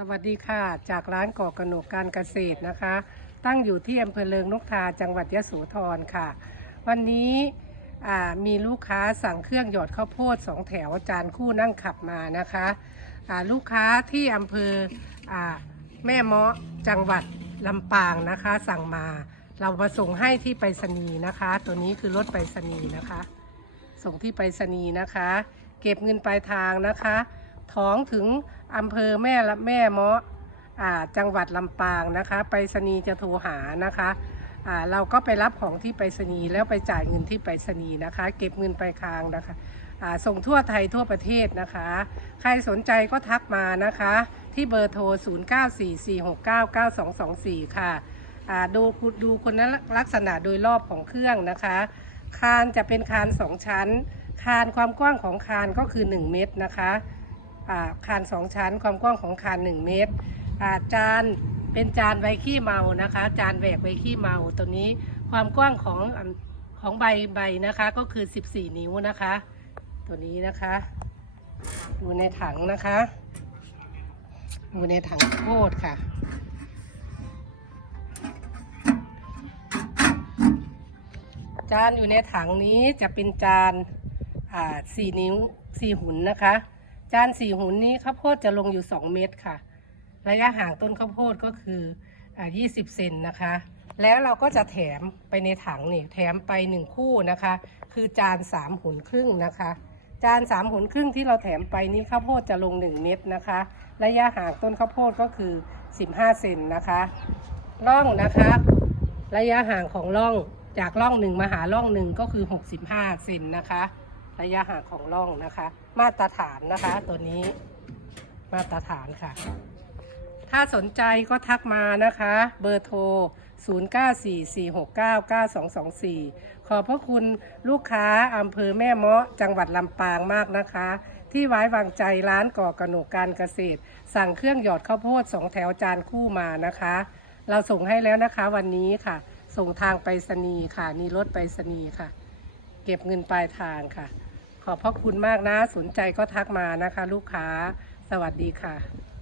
สวัสดีค่ะ จากร้านก่อกระหนกการเกษตรนะคะ ตั้งอยู่ที่อำเภอเลิงนกทาจังหวัดยะโสธรค่ะ วันนี้มีลูกค้าสั่งเครื่องหยอดข้าวโพดสองแถวจานคู่นั่งขับมานะคะอ่าลูกค้าที่อำเภออแม่เมาะจังหวัดลำปางนะคะ สั่งมาเรามาส่งให้ที่ไปรษณีย์นะคะ ตัวนี้คือรถไปรษณีย์นะคะ ส่งที่ไปรษณีย์นะคะ เก็บเงินปลายทางนะคะ ท้องถึงอำเภอแม่ละแม่เมาะอ่จังหวัดลำปางนะคะไปรษณีย์จะโทรหานะคะเราก็ไปรับของที่ไปรษณีย์แล้วไปจ่ายเงินที่ไปรษณีย์นะคะ เก็บเงินปลายทางนะคะส่งทั่วไทยทั่วประเทศนะคะ ใครสนใจก็ทักมานะคะ ที่เบอร์โทร 0944699224 ค่ะอ่าดูดูคุณลักษณะโดยรอบของเครื่องนะคะ คานจะเป็นคานสองชั้น คานความกว้างของคานก็คือ 1 เมตรนะคะ คานสองชั้น ความกว้างของคาน1เมตรจานเป็นจานไวขี้เมานะคะ จานแหวกไวขี้เมาตัวนี้ความกว้างของของใบใบนะคะก็คือ 14 นิ้วนะคะ ตัวนี้นะคะอยู่ในถังนะคะอยู่ในถังข้าวโพดค่ะจานอยู่ในถังนี้จะเป็นจานสี่นิ้วสี่หุ่นนะคะ จานสี่หุ่นนี้ข้าวโพดจะลงอยู่ 2 เมตรค่ะ ระยะห่างต้นข้าวโพดก็คืออ่า20 เซนนะคะ แล้วเราก็จะแถมไปในถังนี่แถมไป 1 คู่นะคะ คือจาน3หุ่นครึ่งนะคะ จาน3หุ่นครึ่งที่เราแถมไปนี้ข้าวโพดจะลง 1 เมตรนะคะ ระยะห่างต้นข้าวโพดก็คือ 15 เซนนะคะร่องนะคะ ระยะห่างของร่องจากร่องหนึ่งมาหาร่องหนึ่งก็คือ 65 เซนนะคะ ระยะห่างของร่องนะคะ มาตรฐานนะคะ ตัวนี้มาตรฐานค่ะ ถ้าสนใจก็ทักมานะคะ เบอร์โทร 0944699224 ขอบพระคุณลูกค้าอำเภอแม่เมาะจังหวัดลำปางมากนะคะ ที่ไว้วางใจร้านก่อกระหนกการเกษตร สั่งเครื่องหยอดข้าวโพดสองแถวจานคู่มานะคะ เราส่งให้แล้วนะคะวันนี้ค่ะ ส่งทางไปรษณีย์ค่ะนี่รถไปรษณีย์ค่ะ เก็บเงินปลายทางค่ะ ขอบพระคุณมากนะ สนใจก็ทักมานะคะ ลูกค้า สวัสดีค่ะ